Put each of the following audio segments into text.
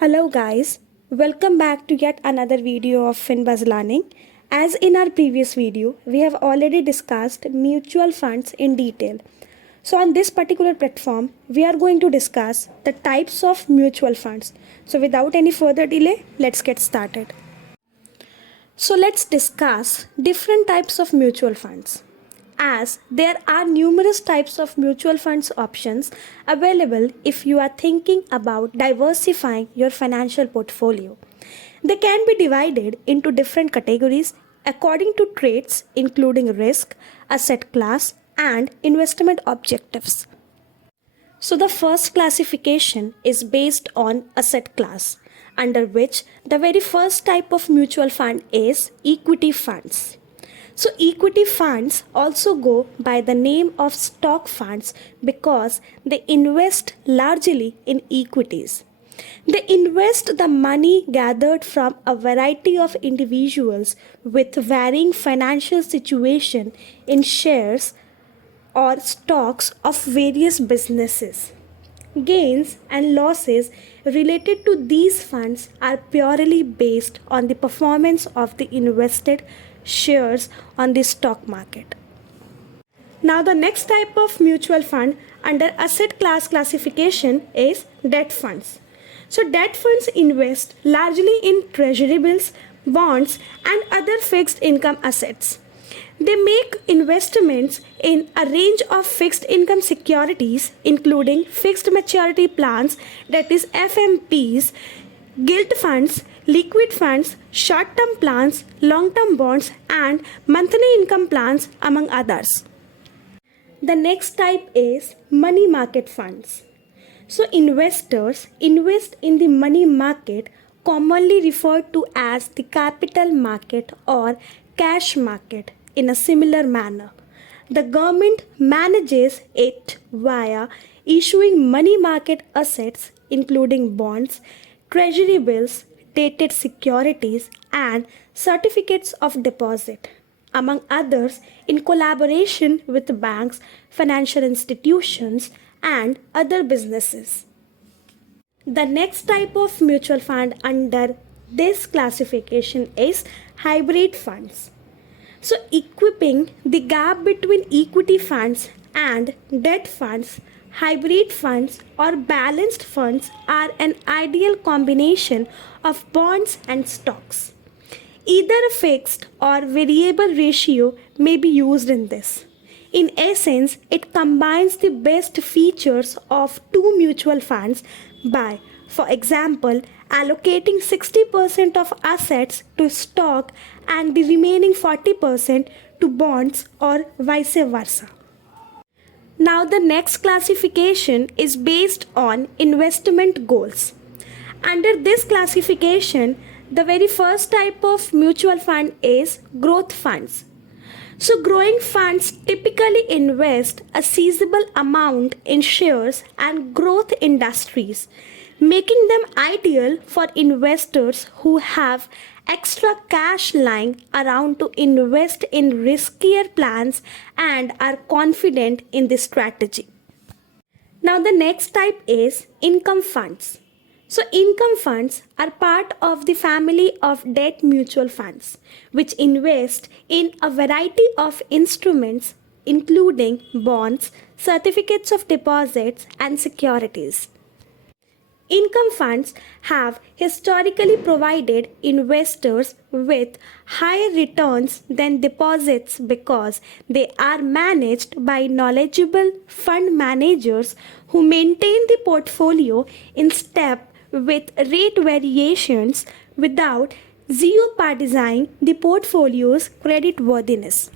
Hello guys, welcome back to yet another video of Finbuzz Learning. As in our previous video, we have already discussed mutual funds in detail. So on this particular platform, we are going to discuss the types of mutual funds. So without any further delay, let's get started. So let's discuss different types of mutual funds. As there are numerous types of mutual funds options available if you are thinking about diversifying your financial portfolio. They can be divided into different categories according to traits including risk, asset class, and investment objectives. So the first classification is based on asset class, under which the very first type of mutual fund is equity funds. So equity funds also go by the name of stock funds because they invest largely in equities. They invest the money gathered from a variety of individuals with varying financial situation in shares or stocks of various businesses. Gains and losses related to these funds are purely based on the performance of the invested shares on the stock market. Now the next type of mutual fund under asset class classification is debt funds. So debt funds invest largely in treasury bills, bonds and other fixed income assets. They make investments in a range of fixed income securities including fixed maturity plans, that is FMPs, gilt funds, liquid funds, short-term plans, long-term bonds and monthly income plans among others. The next type is money market funds. So investors invest in the money market, commonly referred to as the capital market or cash market, in a similar manner. The government manages it via issuing money market assets including bonds, treasury bills, dated securities and certificates of deposit, among others, in collaboration with banks, financial institutions and other businesses. The next type of mutual fund under this classification is hybrid funds. So equipping the gap between equity funds and debt funds, hybrid funds or balanced funds are an ideal combination of bonds and stocks. Either a fixed or variable ratio may be used in this. In essence, it combines the best features of two mutual funds by, for example, allocating 60% of assets to stock and the remaining 40% to bonds or vice versa. Now the next classification is based on investment goals. Under this classification, the very first type of mutual fund is growth funds. So growing funds typically invest a sizable amount in shares and growth industries, making them ideal for investors who have extra cash lying around to invest in riskier plans and are confident in this strategy. Now the next type is income funds. So income funds are part of the family of debt mutual funds, which invest in a variety of instruments including bonds, certificates of deposits and securities. Income funds have historically provided investors with higher returns than deposits because they are managed by knowledgeable fund managers who maintain the portfolio in step with rate variations without jeopardizing the portfolio's creditworthiness.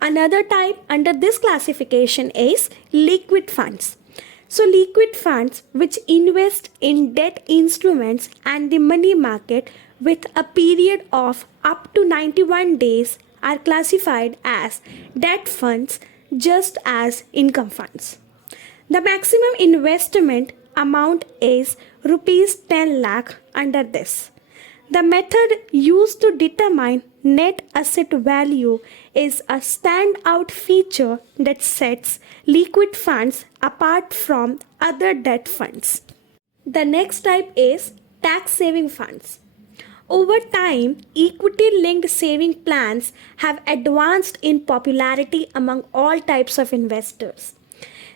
Another type under this classification is liquid funds. So liquid funds which invest in debt instruments and the money market with a period of up to 91 days are classified as debt funds just as income funds. The maximum investment amount is rupees 10 lakh under this. The method used to determine net asset value is a standout feature that sets liquid funds apart from other debt funds. The next type is tax saving funds. Over time, equity linked saving plans have advanced in popularity among all types of investors.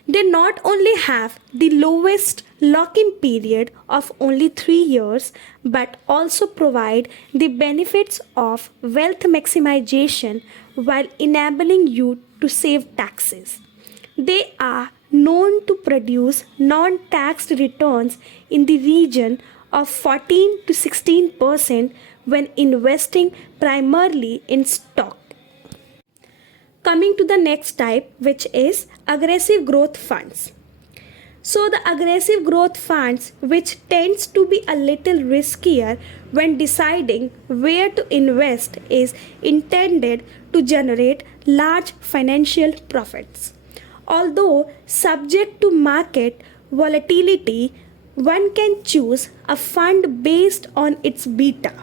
They not only have the lowest lock in period of only 3 years but also provide the benefits of wealth maximization while enabling you to save taxes. They are known to produce non taxed returns in the region of 14 to 16% when investing primarily in stock. Coming to the next type, which is aggressive growth funds. So the aggressive growth funds, which tends to be a little riskier when deciding where to invest, is intended to generate large financial profits. Although subject to market volatility, one can choose a fund based on its beta.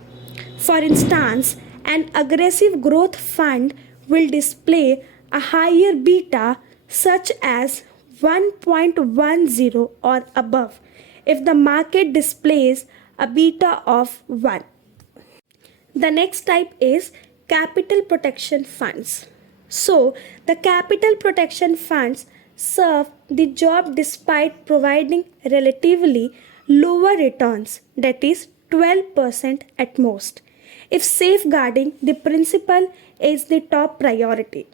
For instance, an aggressive growth fund will display a higher beta such as 1.10 or above if the market displays a beta of 1. The next type is capital protection funds. So, the capital protection funds serve the job despite providing relatively lower returns, that is 12% at most, if safeguarding the principal is the top priority.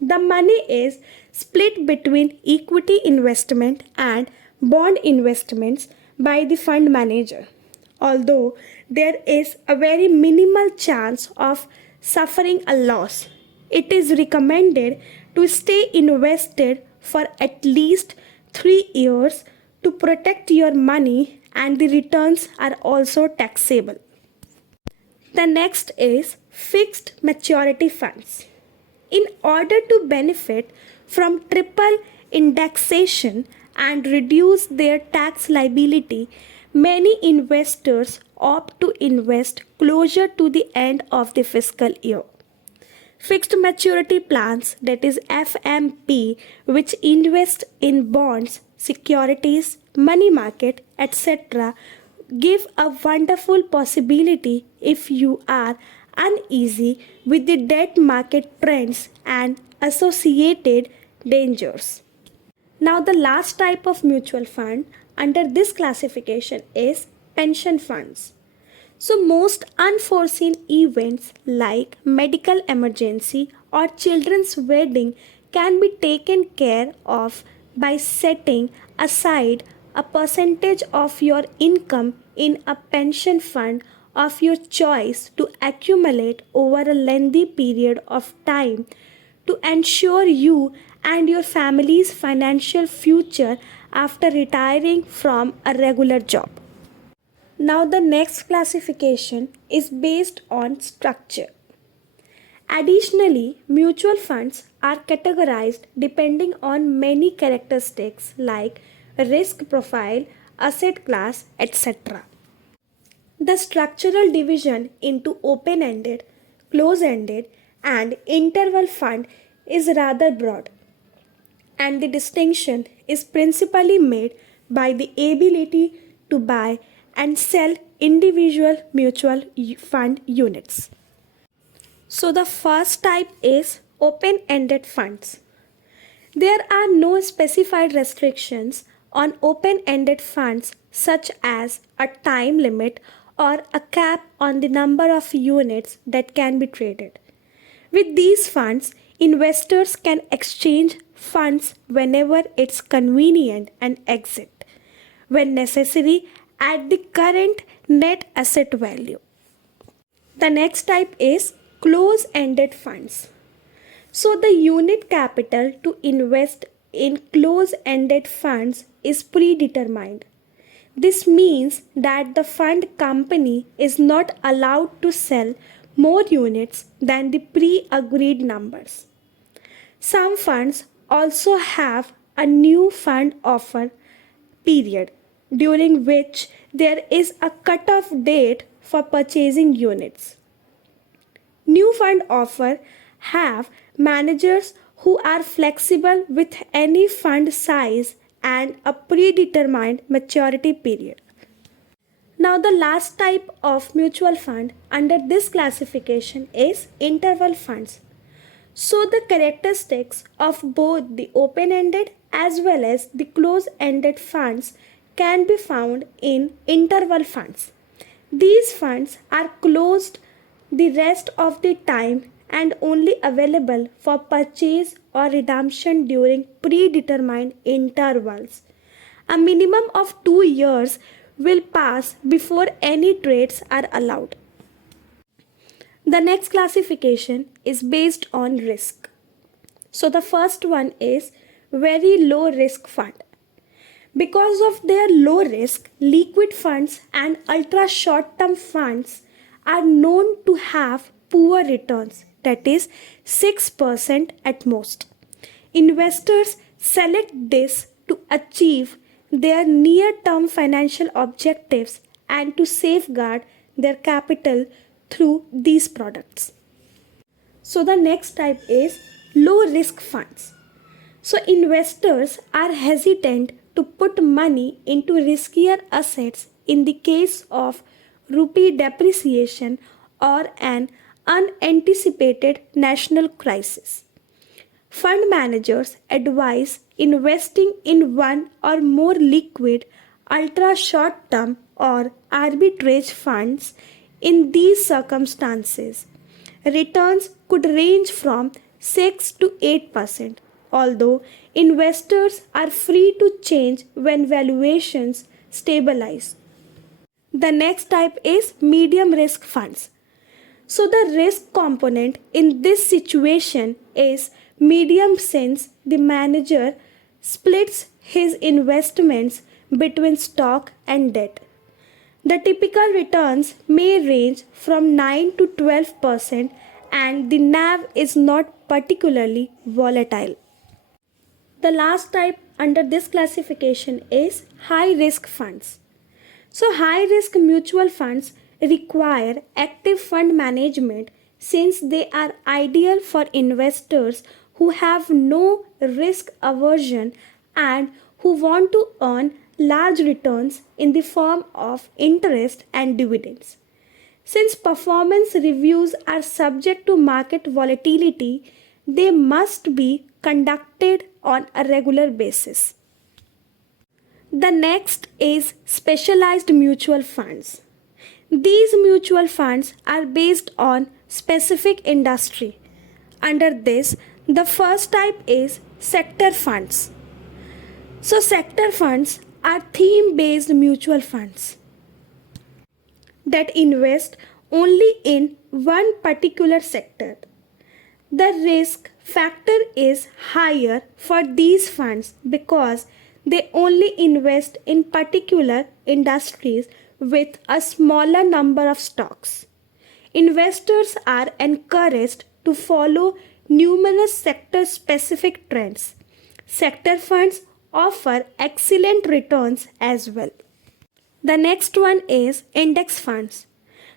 The money is split between equity investment and bond investments by the fund manager. Although there is a very minimal chance of suffering a loss, it is recommended to stay invested for at least 3 years to protect your money, and the returns are also taxable. The next is fixed maturity funds. In order to benefit from triple indexation and reduce their tax liability, many investors opt to invest closer to the end of the fiscal year. Fixed maturity plans, that is FMP, which invest in bonds, securities, money market, etc., give a wonderful possibility if you are uneasy with the debt market trends and associated dangers. Now, the last type of mutual fund under this classification is pension funds. So, most unforeseen events like medical emergency or children's wedding can be taken care of by setting aside a percentage of your income in a pension fund of your choice to accumulate over a lengthy period of time to ensure you and your family's financial future after retiring from a regular job. Now, the next classification is based on structure. Additionally, mutual funds are categorized depending on many characteristics like risk profile, asset class, etc. The structural division into open ended, close ended, and interval fund is rather broad, and the distinction is principally made by the ability to buy and sell individual mutual fund units. So, the first type is open ended funds. There are no specified restrictions on open ended funds, such as a time limit or a cap on the number of units that can be traded. With these funds, investors can exchange funds whenever it's convenient and exit, when necessary, at the current net asset value. The next type is close ended funds. So, the unit capital to invest in close ended funds is predetermined. This means that the fund company is not allowed to sell more units than the pre agreed numbers. Some funds also have a new fund offer period during which there is a cutoff date for purchasing units. New fund offer have managers who are flexible with any fund size and a predetermined maturity period. Now, Now the last type of mutual fund under this classification is interval funds. So the characteristics of both the open-ended as well as the closed-ended funds can be found in interval funds. These funds are closed the rest of the time and only available for purchase or redemption during predetermined intervals. A minimum of 2 years will pass before any trades are allowed. The next classification is based on risk. So the first one is very low risk fund. Because of their low risk, liquid funds and ultra short term funds are known to have poor returns, that is 6% at most. Investors select this to achieve their near term financial objectives and to safeguard their capital through these products. So the next type is low risk funds. So investors are hesitant to put money into riskier assets in the case of rupee depreciation or an unanticipated national crisis. Fund managers advise investing in one or more liquid, ultra short term or arbitrage funds. In these circumstances, returns could range from 6 to 8%, although investors are free to change when valuations stabilize. The next type is medium risk funds. So the risk component in this situation is medium since the manager splits his investments between stock and debt. The typical returns may range from 9 to 12% and the NAV is not particularly volatile. The last type under this classification is high risk funds. So high risk mutual funds require active fund management since they are ideal for investors who have no risk aversion and who want to earn large returns in the form of interest and dividends. Since performance reviews are subject to market volatility, they must be conducted on a regular basis. The next is specialized mutual funds. These mutual funds are based on specific industry. Under this, the first type is sector funds. So sector funds are theme-based mutual funds that invest only in one particular sector. The risk factor is higher for these funds because they only invest in particular industries with a smaller number of stocks. Investors are encouraged to follow numerous sector-specific trends. Sector funds offer excellent returns as well. The next one is index funds.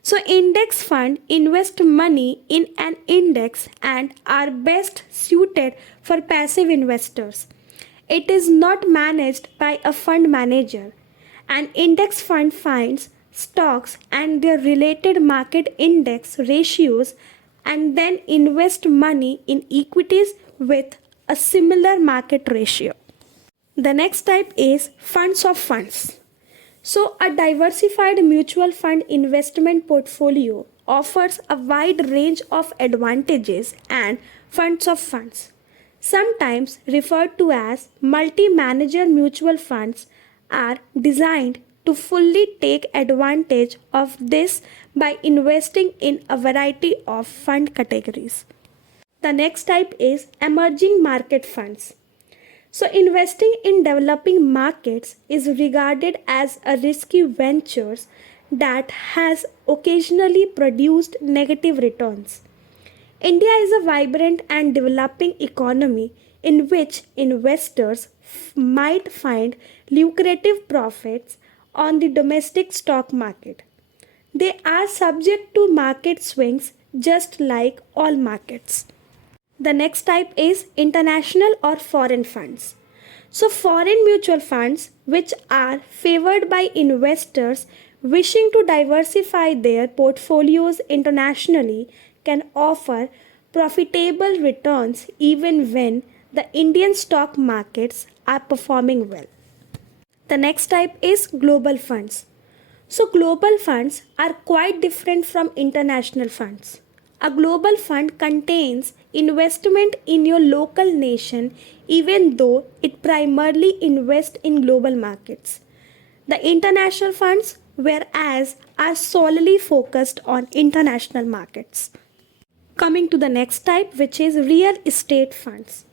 So index fund invest money in an index and are best suited for passive investors. It is not managed by a fund manager. An index fund finds stocks and their related market index ratios and then invest money in equities with a similar market ratio. The next type is funds of funds. So a diversified mutual fund investment portfolio offers a wide range of advantages and funds of funds, sometimes referred to as multi-manager mutual funds, are designed to fully take advantage of this by investing in a variety of fund categories. The next type is emerging market funds. So investing in developing markets is regarded as a risky venture that has occasionally produced negative returns. India is a vibrant and developing economy in which investors might find lucrative profits on the domestic stock market. They are subject to market swings just like all markets. The next type is international or foreign funds. So foreign mutual funds, which are favored by investors, wishing to diversify their portfolios internationally can offer profitable returns even when the Indian stock markets are performing well. The next type is global funds. So, global funds are quite different from international funds. A global fund contains investment in your local nation even though it primarily invests in global markets. The international funds, whereas, are solely focused on international markets. Coming to the next type, which is real estate funds.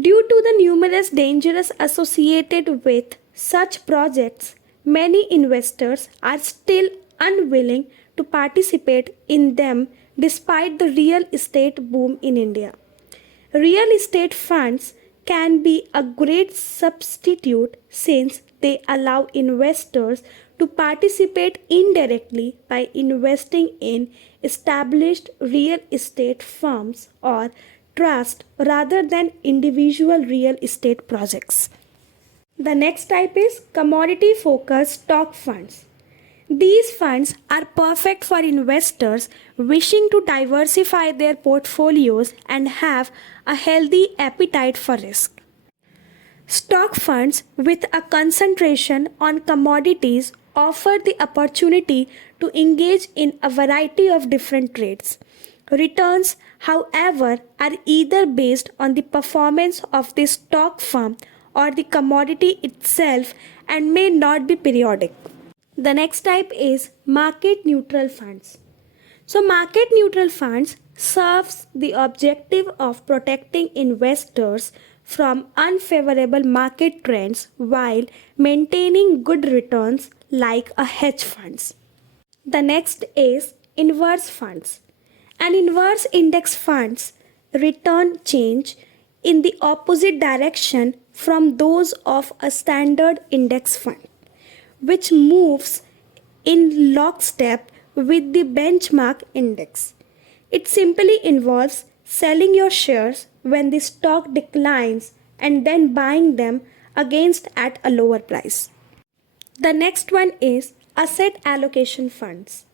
Due to the numerous dangers associated with such projects, many investors are still unwilling to participate in them despite the real estate boom in India. Real estate funds can be a great substitute since they allow investors to participate indirectly by investing in established real estate firms or trust rather than individual real estate projects. The next type is commodity focused stock funds. These funds are perfect for investors wishing to diversify their portfolios and have a healthy appetite for risk. Stock funds with a concentration on commodities offer the opportunity to engage in a variety of different trades. Returns, however, are either based on the performance of the stock firm or the commodity itself and may not be periodic. The next type is market neutral funds. So, market neutral funds serves the objective of protecting investors from unfavorable market trends while maintaining good returns like a hedge funds. The next is inverse funds. An inverse index funds return change in the opposite direction from those of a standard index fund, which moves in lockstep with the benchmark index. It simply involves selling your shares when the stock declines and then buying them against at a lower price. The next one is asset allocation funds.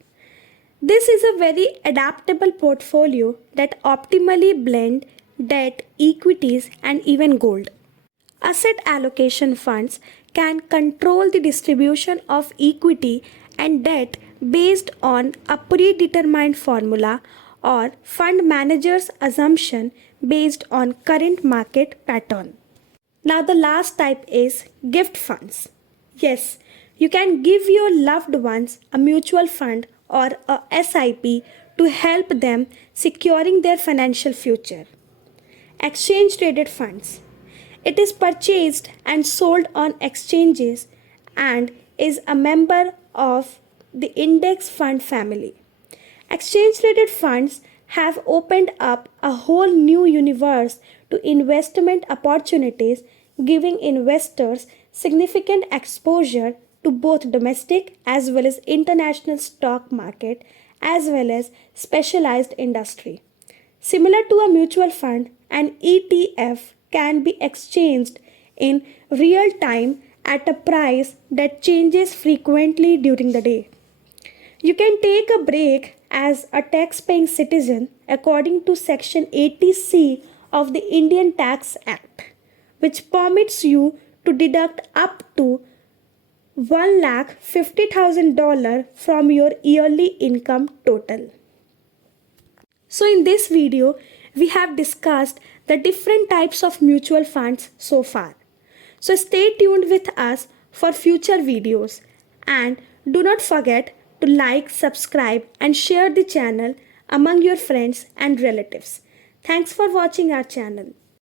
This is a very adaptable portfolio that optimally blend debt, equities, and even gold. Asset allocation funds can control the distribution of equity and debt based on a predetermined formula or fund manager's assumption based on current market pattern. Now the last type is gift funds. Yes, you can give your loved ones a mutual fund or a SIP to help them securing their financial future. Exchange traded funds. It is purchased and sold on exchanges and is a member of the index fund family. Exchange traded funds have opened up a whole new universe to investment opportunities, giving investors significant exposure to both domestic as well as international stock market as well as specialized industry. Similar to a mutual fund, an ETF can be exchanged in real time at a price that changes frequently during the day. You can take a break as a tax-paying citizen according to Section 80C of the Indian Tax Act, which permits you to deduct up to $1,50,000 from your yearly income total. So in this video, we have discussed the different types of mutual funds so far. So stay tuned with us for future videos and do not forget to like, subscribe and share the channel among your friends and relatives. Thanks for watching our channel.